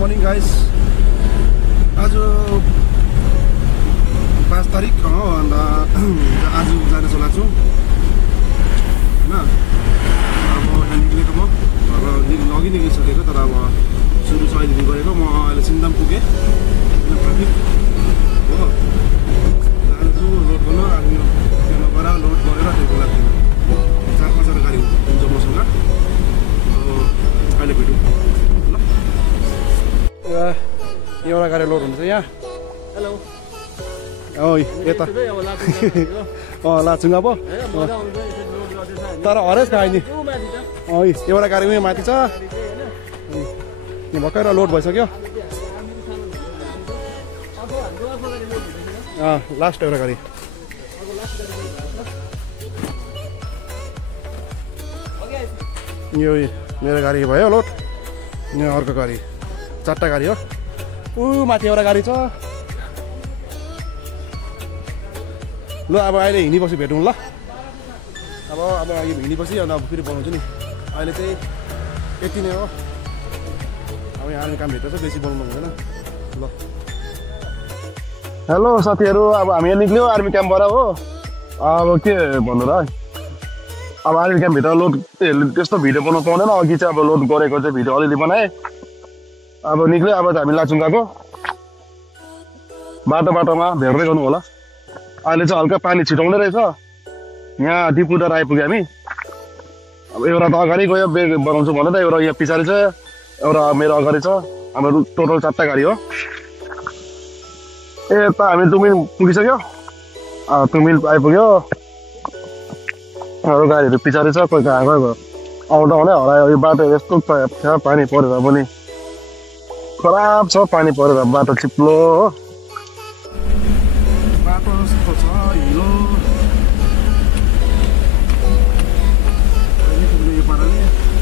morning guys. आज 5 तारिक हो अन्त आज जाने सोला छु हैन। अब यहाँ निक्लेको म घर अघि निक्लिसकेको तर अब सुरु सहिलेदेखि गरेको म अहिले सिन्दाम पुगेँ ट्राफिक हो जान्छु लोड गर्न अनि त्यहाँ गएर लोड गरेर त्यसको लागि 4-5 गाडी हुन्छ मसँग। अहिले भेटौँ ल। एउटा गाडी लोड हुन्छ यहाँ। हेलो ओइ यता लाचुङ्गा पो तर हरेस खायो नि। एउटा गाडी उयो माथि छ भर्खर लोड भइसक्यो। लास्ट एउटा गाडी यो मेरो गाडी भयो लोड। यहाँ अर्को गाडी 4टा गाडी हो। माथि एउटा गाडी छ। ल अब अहिले हिँडिपछि भेटौँ ल। अब अघि हिँडिपछि अन्त अब फेरि बनाउँछु नि। अहिले चाहिँ यति नै हो। अब यहाँ आर्मी काम भेट्छ बेसी बनाउनु हुँदैन ल। हेलो साथीहरू, अब हामी यहाँ निक्ल्यौँ आर्मी क्याम्पबाट हो। अब के भन्नु र, अब आर्मी क्याम्पभित्र लोड त्यस्तो भिडियो बनाउनु पाउँदैन। अघि चाहिँ अब लोड गरेको चाहिँ भिडियो अलिअलि बनाएँ। अब निक्ल्यो। अब हामी लाचुङ्गाको बाटोमा भेट्दै गर्नु होला। अहिले चाहिँ हल्का पानी छिटाउँदै रहेछ। यहाँ डिपुदार आइपुग्यो हामी। अब एउटा त अगाडि गयो बेग बनाउँछु भनेर, एउटा यहाँ पछाडि छ, एउटा मेरो अगाडि छ। हाम्रो टोटल 4टा गाडी हो। यता हामी तुमिल पुगिसक्यो। तुमिल आइपुग्यो। अरू गाडीहरू पछाडि छ। कोही कहाँ गयो आउँदा हुँदै हरायो। यो बाटो यस्तो पानी परेर पनि खराब छ। पानी परेर बाटो चिप्लो हो। बाटो यस्तो छ हिलो। यो पाराले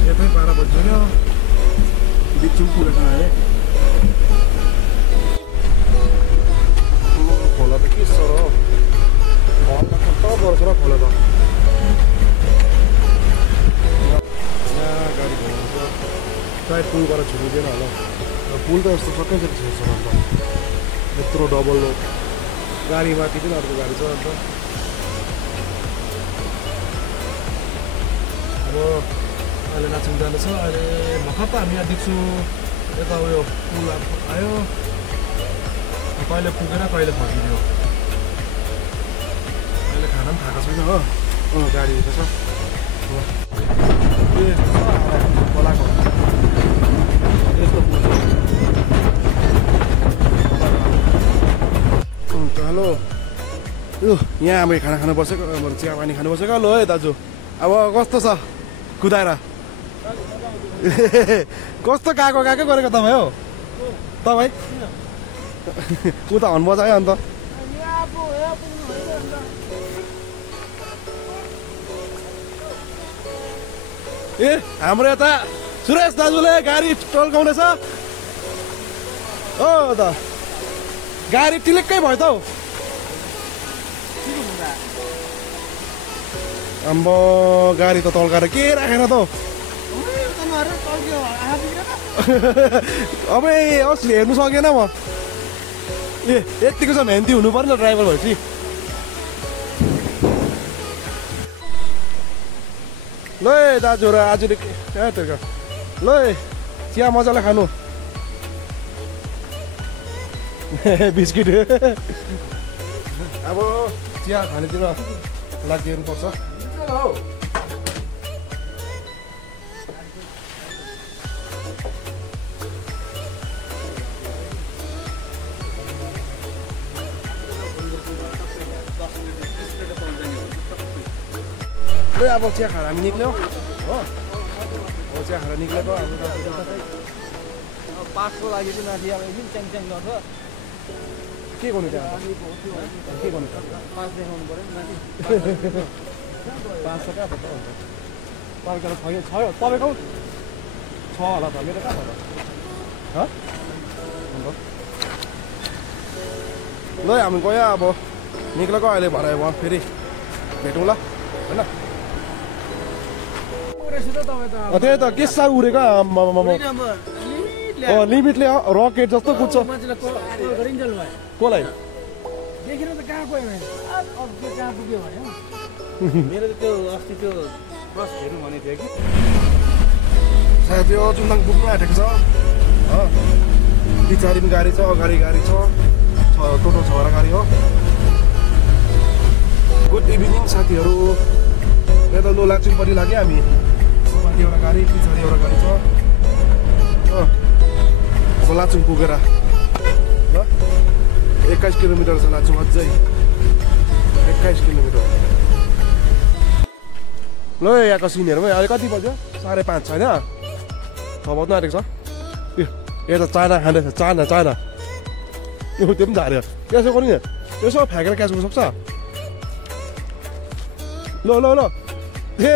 यतै पारा बजिसक्यो। बिचु पुगेछ अरे। खोला त के छ र, खोला कता पर्छ र खोला त। यहाँ गाडी घुमाउँछ। सायद पुलबाट छुटिँदैन होला। पुल त यस्तो सबै छ अन्त यत्रो डबल लोड गाडी माथि पनि अर्को गाडी छ। अन्त अब अहिले नाचुङ जाँदैछ। अहिले भर्खर त हामी यहाँ देख्छु यता उयो पुल आयो। कहिले पुगेर कहिले फर्किदियो। अहिले खाना पनि खाएको छैन हो। गाडी यता छ खोलाको यस्तो पुल छ। हेलो यहाँ अब खाना खानु बसेको, चिया पानी खानु बसेको। लो है दाजु, अब कस्तो छ कुदाएर? कस्तो गएको गरेको तपाईँ हो? तपाईँ उता हन बजायो अन्त। ए हाम्रो यता सुरेश दाजुले गाडी टल्काउँदैछ हो त। गाडी टिलिक्कै भयो त हौ। अम्बो गाडी त तल्काएर के राखेन त। अब असली हेर्नु सकेन म। ए यतिको छ मेहनती हुनु पर्ने ड्राइभर भएपछि। ल दाजु र आज ल चिया मजाले खानु। बिस्किट अब चिया खानेतिर लागिदिनुपर्छ। अब चिया खाएर हामी निक्ल्यौँ हो। चिया खाएर निक्लेको अब पासको लागि चाहिँ माथि अब एकदिन च्याङ गर्छ। के गर्नु त्यहाँ के गर्नु पास देखाउनु पऱ्यो नि माथि। पास त कहाँ छ त अन्त तपाईँको छ तपाईँको छ होला त। मेरो कहाँ छ त? ल हामी गयो। अब निक्लेको अहिले भरे फेरि भेटौँ ल होइन। त्यही त के साह्रो उडेको लिमिटले रकेट जस्तो कुद्छ मान्छेलाई कल गरिन्जेल भयो कसलाई देखेर त कहाँ गयो भने अब के कहाँ पुग्यो भने मेरो त त्यो अस्ति त्यो बस हेर्नु भनेको थियो कि सायद त्यो चुन्दाङ पुग्नु आँटेको छ पछाडि पनि गाडी छ अगाडि गाडी छ टोटल 6वटा गाडी हो गुड इभिनिङ साथीहरू यता लो लाचुङपट्टि लाग्यो हामी माथि एउटा गाडी पछाडि एउटा गाडी छ अब लाचुङ पुगेर ल 21 किलोमिटर छ लाचुङ अझै 21 किलोमिटर ल यहाँको सिनहरूमा अहिले कति बज्यो 5:30 छैन 6 बज्नु आँटेको छ यता चाना खाँदैछ चाना यो त्यो पनि झार्यो यसो गर्नु नि यसो फ्याँकेर क्याच गर्नु सक्छ ल ल ल ए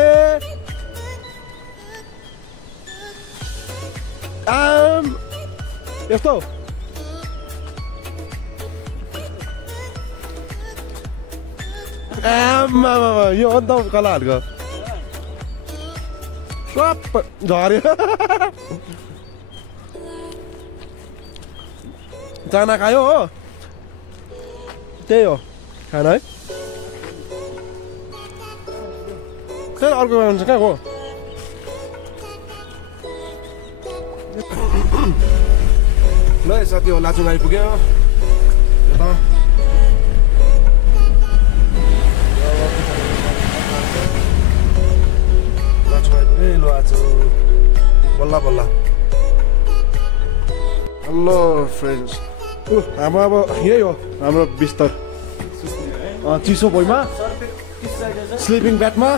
यस्तो यो अन्त कलाहरूको सब झऱ्यो चाना खायो हो त्यही हो खाना है फेरि अर्को मान्छे कहाँ हो ल साथी हो लाचुङ आइपुग्यो यता लाचुङ आइपुग्यो ल आज बल्ल बल्ल हेलो फ्रेन्ड्स हाम्रो अब यही हो हाम्रो बिस्तर चिसो भुइँमा स्लिपिङ ब्याटमा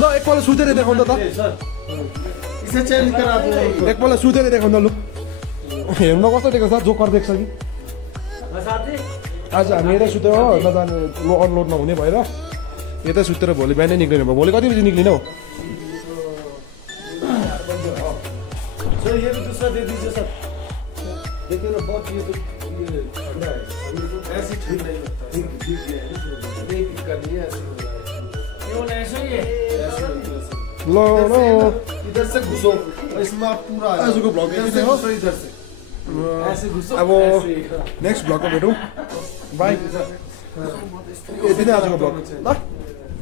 ल एकपल्ट सुतेर देखाउनु त एकपल्ट सुतेर देखाउनु लु हेर्नु कस्तो देखेको छ जोकर देख्छ कि आज हामी यतै सुत्यो हो नजाने अनलोड नहुने भएर यतै सुतेर भोलि बिहानै निक्लिनु भयो भोलि कति बजी निक्लिने हौ सर ये भी दूसरा दे दीजिए सर देखिए ना बहुत ये तो ठंडा है ऐसे ठीक नहीं लगता नहीं करनी है ऐसे क्यों ऐसे ही है लो लो इधर से घुसो इसमें आप पूरा आजको ब्लग यति नै हो इधर से ऐसे घुसो अब नेक्स्ट ब्लगमा भेटौँ बाई यति नै आजको ब्लग ल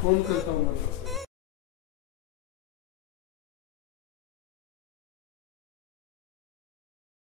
फोन करता हूँ